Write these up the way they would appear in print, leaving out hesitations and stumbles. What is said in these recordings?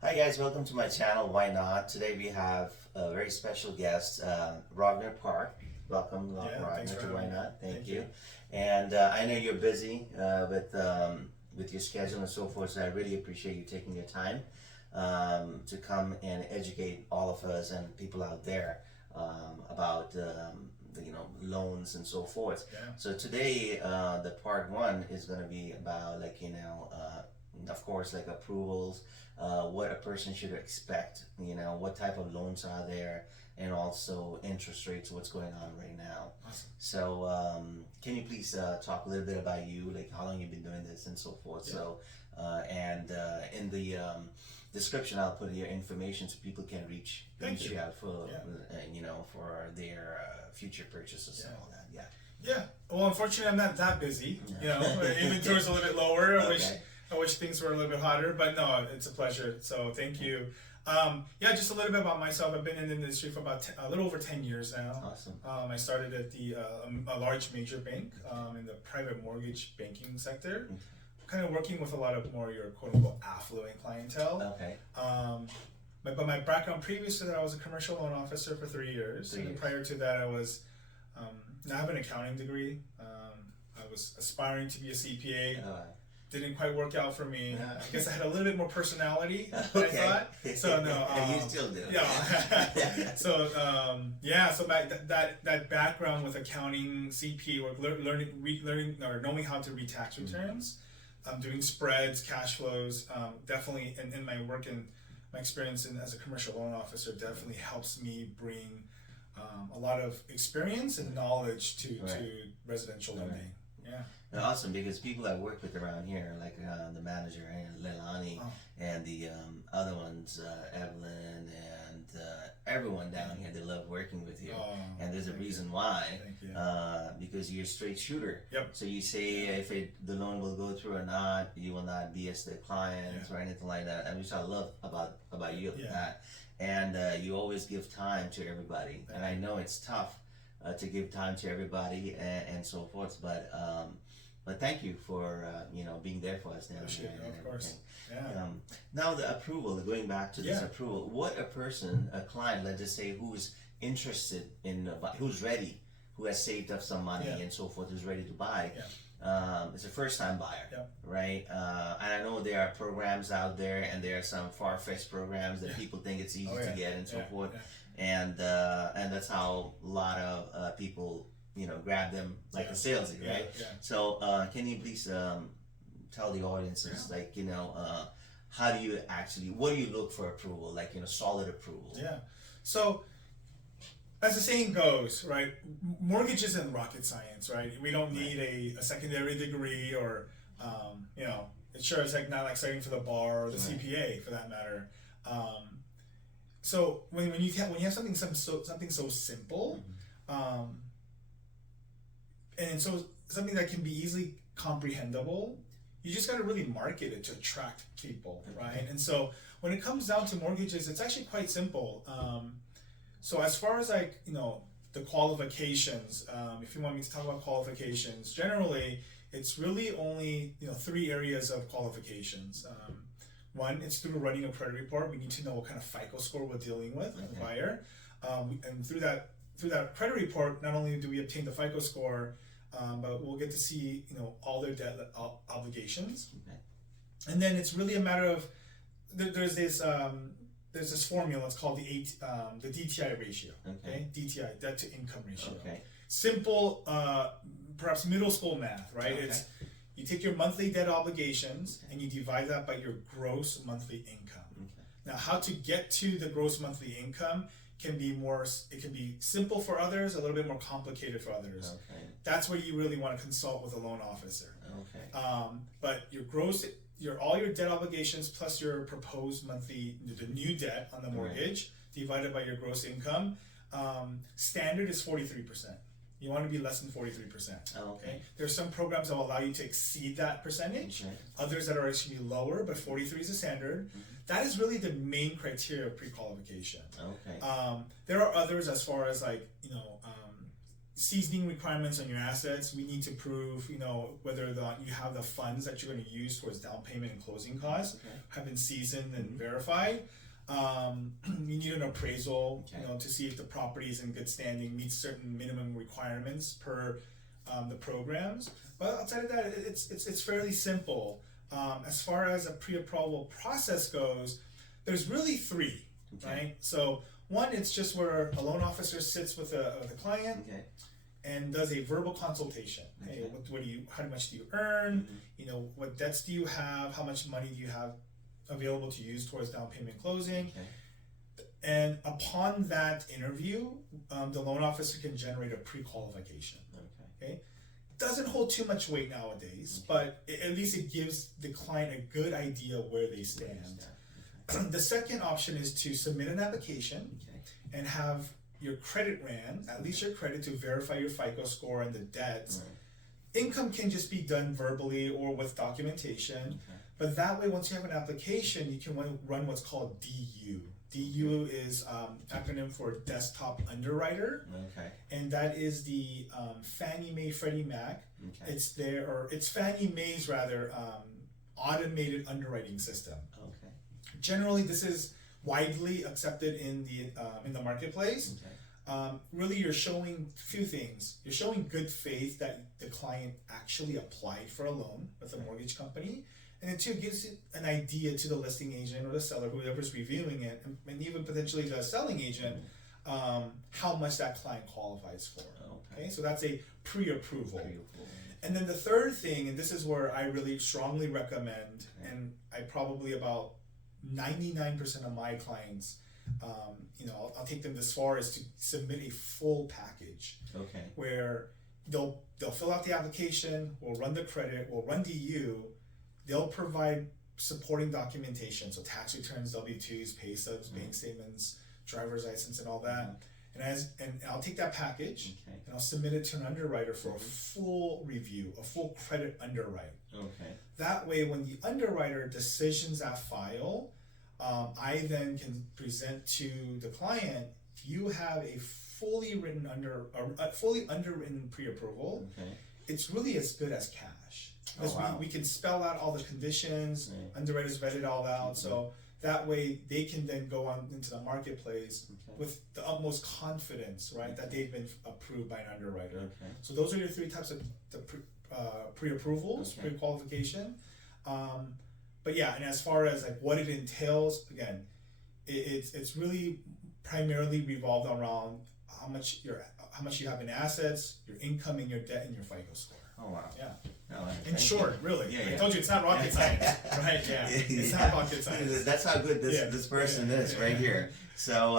Hi guys, welcome to my channel. Why not? Today we have a very special guest, Rogner.Park. Welcome, Thanks Rogner, for to having Why me. Not. Thank Thank you. you. And I know you're busy with your schedule and so forth, so I really appreciate you taking your time to come and educate all of us and people out there about loans and so forth. Yeah. So today, the part one is going to be about of course, like approvals, what a person should expect, what type of loans are there, and also interest rates, what's going on right now. Awesome. So, can you please talk a little bit about you, like how long you've been doing this and so forth? Yeah. So, in the description, I'll put your information so people can reach Thank you. you out for Yeah. for their future purchases and Yeah. all that. Yeah. Yeah. Well, unfortunately, I'm not that busy. Yeah. Inventory's a little bit lower. Okay. I wish things were a little bit hotter, but no, it's a pleasure. So thank you. Yeah, just a little bit about myself. I've been in the industry for about a little over 10 years now. Awesome. I started at a large major bank in the private mortgage banking sector, kind of working with a lot of more your quote unquote affluent clientele. Okay. But my background previous to that, I was a commercial loan officer for 3 years. And then prior to that, I was, I have an accounting degree. I was aspiring to be a CPA. Didn't quite work out for me. I guess I had a little bit more personality than I thought. So no, you still do. Yeah. So so that background with accounting, CPA, work, learning or knowing how to read tax returns, doing spreads, cash flows, definitely in my work and my experience as a commercial loan officer definitely helps me bring a lot of experience and knowledge to residential lending. Yeah. Awesome, because people I work with around here, like the manager and Leilani, and the other ones, Evelyn, and everyone down here, they love working with you. And there's a reason why. Thank you. Because you're a straight shooter. Yep. So you say if the loan will go through or not, you will not BS the clients or anything like that. And which I love about you that. And you always give time to everybody. And I know it's tough to give time to everybody and so forth, but thank you for being there for us down here. Of course. Yeah. Now the approval, going back to this approval, what a client, let's just say, who's interested in, who's ready, who has saved up some money and so forth, is ready to buy. It's a first-time buyer, right? And I know there are programs out there, and there are some far-fetched programs that people think it's easy to get and so forth, and that's how a lot of people grab them like a salesy, right? So can you please tell the audiences, how do you actually, what do you look for approval, like solid approval? Yeah. So as the saying goes, right, mortgage isn't rocket science, right? We don't need a secondary degree or it sure is not like studying for the bar or the CPA for that matter. So when you have something so simple, and so something that can be easily comprehensible, you just got to really market it to attract people, right? And so when it comes down to mortgages, it's actually quite simple. So as far as the qualifications, if you want me to talk about qualifications, generally it's really only 3 areas of qualifications. One, it's through running a credit report. We need to know what kind of FICO score we're dealing with, the buyer, and through that credit report, not only do we obtain the FICO score, but we'll get to see all their debt obligations, and then it's really a matter of there's this formula. It's called the DTI ratio. DTI, debt to income ratio. Simple, perhaps middle school math, right? It's you take your monthly debt obligations and you divide that by your gross monthly income. Now, how to get to the gross monthly income can be simple for others, a little bit more complicated for others. That's where you really want to consult with a loan officer. But all your debt obligations plus your proposed the new debt on the mortgage divided by your gross income, standard is 43%. You want to be less than 43%. There's some programs that will allow you to exceed that percentage. Others that are actually lower, but 43 is the standard. That is really the main criteria of pre-qualification. There are others as far as seasoning requirements on your assets. We need to prove, whether you have the funds that you're going to use towards down payment and closing costs have been seasoned and verified. You need an appraisal, to see if the property is in good standing, meets certain minimum requirements per the programs. But outside of that, it's fairly simple. As far as a pre-approval process goes, there's really three, right? So one, it's just where a loan officer sits with the client and does a verbal consultation. Hey, how much do you earn? What debts do you have? How much money do you have available to use towards down payment closing? And upon that interview, the loan officer can generate a pre-qualification. Okay. Doesn't hold too much weight nowadays, but at least it gives the client a good idea where they stand. The second option is to submit an application and have your credit ran, at least your credit, to verify your FICO score and the debts. Income can just be done verbally or with documentation, but that way, once you have an application, you can run what's called DU. DU is acronym for Desktop Underwriter, and that is the Fannie Mae Freddie Mac. It's Fannie Mae's automated underwriting system. Generally, this is widely accepted in the marketplace. Really, you're showing a few things. You're showing good faith that the client actually applied for a loan with a mortgage company. And then two, it gives an idea to the listing agent or the seller, whoever's reviewing it, and even potentially the selling agent, how much that client qualifies for. Okay, so that's a pre-approval. And then the third thing, and this is where I really strongly recommend, and I probably about 99% of my clients, I'll take them this far as to submit a full package. Where they'll fill out the application, we'll run the credit, we'll run DU. They'll provide supporting documentation, so tax returns, W-2s, pay stubs, bank statements, driver's license, and all that. And I'll take that package and I'll submit it to an underwriter for a full review, a full credit underwrite. That way, when the underwriter decisions that file, I then can present to the client, you have a fully underwritten pre-approval. It's really as good as cash. Because we can spell out all the conditions, underwriters vet it all out, so that way they can then go on into the marketplace with the utmost confidence, right, that they've been approved by an underwriter. So those are your three types of the pre-approvals, pre-qualification. But yeah, and as far as like what it entails, again, it's really primarily revolved around how much you have in assets, your income, and your debt, and your FICO score. In short, really. I told you it's not rocket science, right? It's not rocket science. That's how good this person is right here. So,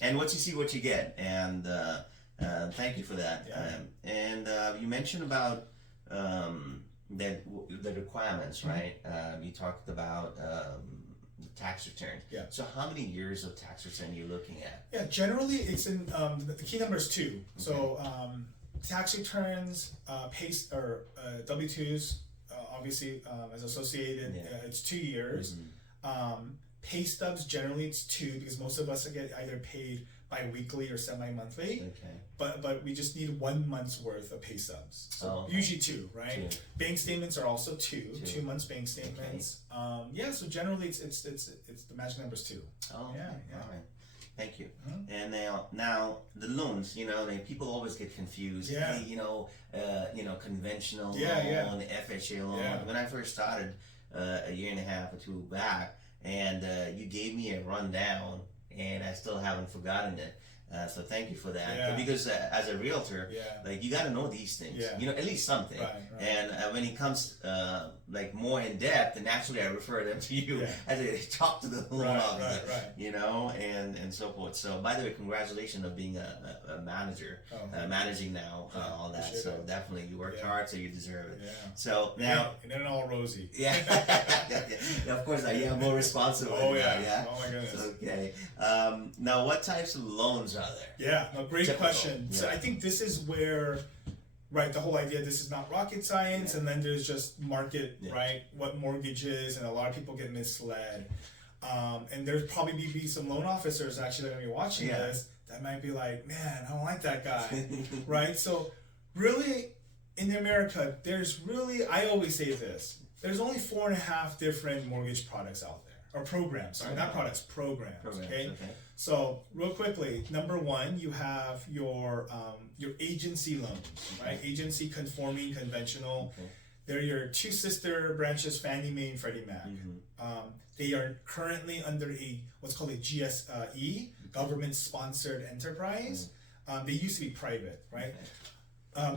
and what you see, what you get, and thank you for that. And you mentioned about the requirements, right? You talked about tax return. So how many years of tax return are you looking at? Generally it's in the key number is 2. So tax returns, W-2s, obviously as associated, it's 2 years. Pay stubs, generally it's 2 because most of us get either paid bi-weekly or semi-monthly. But we just need 1 month's worth of pay stubs. So usually 2, right? 2. Bank statements are also 2 months bank statements. So generally it's the magic number is 2. All right. Thank you. And now the loans, people always get confused. Conventional loan, FHA loan. When I first started a year and a half or 2 back, and you gave me a rundown, and I still haven't forgotten it. So thank you for that. Because as a realtor, like you got to know these things. At least something. And when it comes like more in depth, then naturally I refer them to you as I talk to the loan officer. And so forth. So by the way, congratulations on being a manager, managing now all that. Appreciate so it. definitely you worked hard, so you deserve it. So now, and then all rosy. Of course, I'm more responsible. Oh my goodness. Okay. Now, what types of loans are there? Great question. So I think this is where, the whole idea, this is not rocket science, and then there's just market, what mortgage is, and a lot of people get misled. And there's probably be some loan officers actually that are going to be watching this that might be like, man, I don't like that guy, right? So really, in America, I always say this, there's only 4.5 different mortgage products out there, or programs, sorry, not products, programs, okay? So real quickly, number one, you have your agency loans, right? Agency conforming, conventional. They're your two sister branches, Fannie Mae and Freddie Mac. They are currently under what's called a GSE, government-sponsored enterprise. They used to be private, right?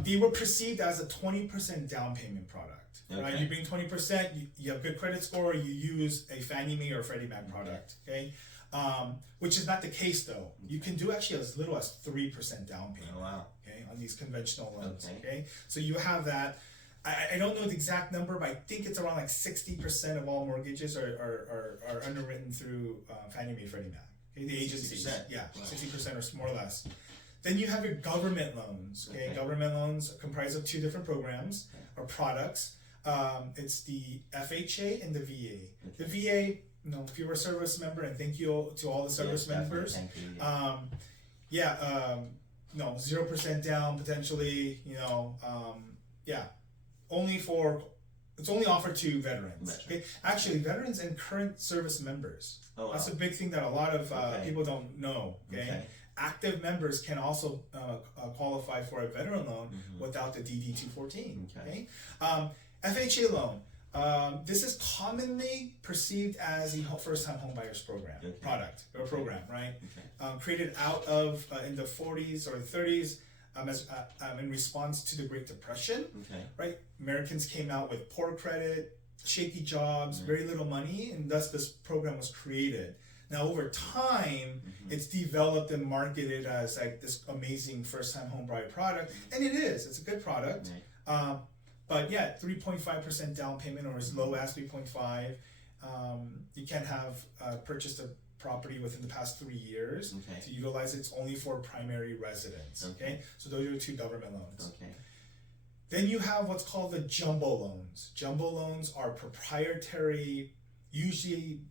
They were perceived as a 20% down payment product, right? You bring 20%, you have good credit score, you use a Fannie Mae or Freddie Mac product, okay? Which is not the case though. You can do actually as little as 3% down payment, okay, on these conventional loans, okay? So you have that. I don't know the exact number, but I think it's around like 60% of all mortgages are underwritten through Fannie Mae, Freddie Mac. Okay, the agencies, 60% or more or less. Then you have your government loans. Okay, government loans comprise of two different programs or products. It's the FHA and the VA. The VA, if you were a service member, and thank you to all the service members. No, 0% down potentially. It's only offered to veterans. Okay, actually, veterans and current service members. That's a big thing that a lot of people don't know. Okay, active members can also qualify for a veteran loan without the DD 214. Okay, FHA loan. This is commonly perceived as a first-time homebuyers product or program, right? Created out of in the 40s or 30s. In response to the Great Depression, right? Americans came out with poor credit, shaky jobs, very little money, and thus this program was created. Now, over time, it's developed and marketed as like this amazing first-time home buyer product, and it is. It's a good product, but yeah, 3.5% down payment or as low as 3.5. You can have purchased a property within the past 3 years to utilize it's only for primary residence. Okay, so those are the two government loans. Then you have what's called the jumbo loans. Jumbo loans are proprietary. Usually,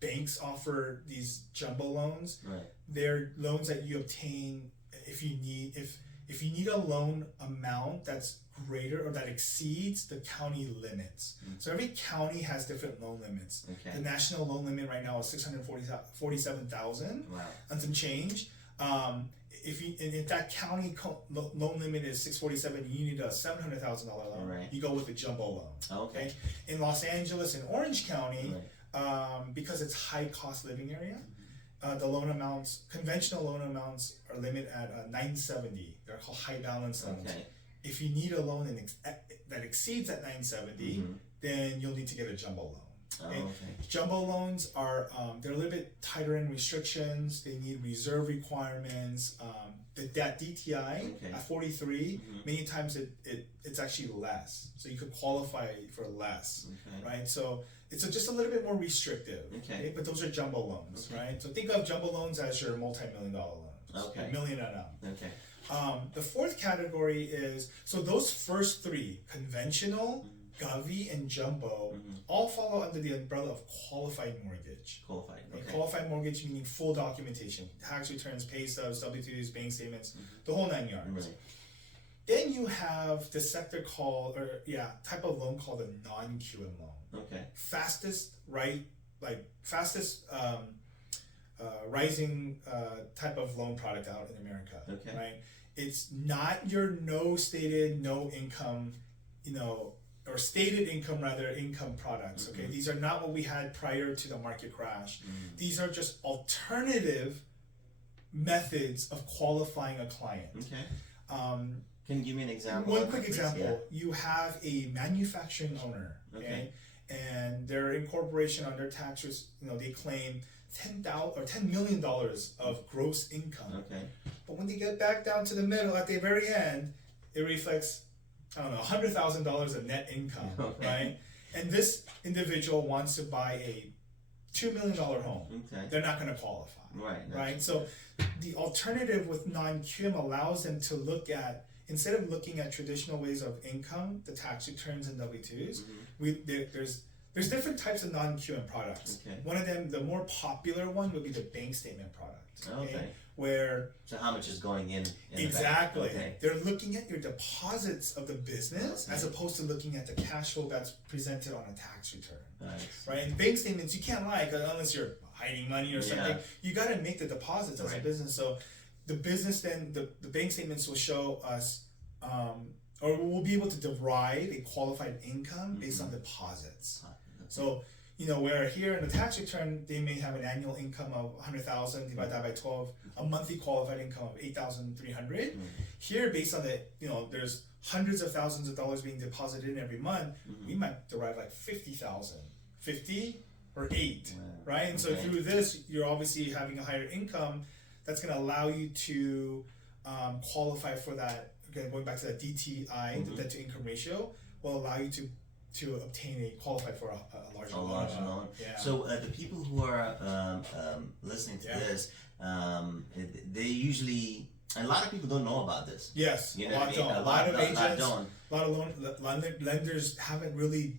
banks offer these jumbo loans. They're loans that you obtain if you need a loan amount that's greater or that exceeds the county limits. So every county has different loan limits. The national loan limit right now is $647,000 and some change. If that county loan limit is $647,000, you need a $700,000 loan. You go with the jumbo loan. In Los Angeles and Orange County, because it's high cost living area, the loan amounts, conventional loan amounts, are limited at $970. They're called high balance loans. If you need a loan that exceeds that $970, then you'll need to get a jumbo loan. Jumbo loans are they're a little bit tighter in restrictions. They need reserve requirements. That DTI at 43, many times it's actually less, so you could qualify for less, right? So it's just a little bit more restrictive. But those are jumbo loans, right? So think of jumbo loans as your multi-million-dollar loans, $1 million and up. The fourth category is, so those first three, conventional, Govy, and jumbo, all follow under the umbrella of qualified mortgage. Qualified mortgage meaning full documentation, tax returns, pay stubs, W-2s, bank statements, the whole 9 yards. Then you have the sector called, type of loan called a non-QM loan. Fastest rising type of loan product out in America. Right? It's not your no income, or stated income rather, income products. These are not what we had prior to the market crash. These are just alternative methods of qualifying a client. Can you give me an example? One quick example. You have a manufacturing owner, and their incorporation on their taxes, they claim $10 million of gross income. But when they get back down to the middle at the very end, it reflects, $100,000 of net income, right? And this individual wants to buy a $2 million home. They're not going to qualify, right? So the alternative with non-QM allows them to look at, instead of looking at traditional ways of income, the tax returns and W-2s, there's there's different types of non-QM products. Okay. One of them, the more popular one, would be the bank statement product. Okay. Where so how much is going in exactly the bank? Okay. they're looking at your deposits of the business as opposed to looking at the cash flow that's presented on a tax return. Nice. Right? And bank statements you can't lie unless you're hiding money or something. You got to make the deposits as a business. So the business then the bank statements will show us or we'll be able to derive a qualified income based on deposits. So where here in the tax return they may have an annual income of 100,000 divided that by 12, a monthly qualified income of 8,300. Here, based on the there's hundreds of thousands of dollars being deposited in every month, we might derive like 50,000, 50 or 8, right? And so through this, you're obviously having a higher income. That's going to allow you to qualify for that. Again, going back to that DTI, the debt to income ratio, will allow you to obtain qualify for a larger loan. Yeah. So the people who are listening to this, they usually, and a lot of people don't know about this. Yes, you know a lot what I mean? don't. A lot of agents, don't. a lot of lenders haven't really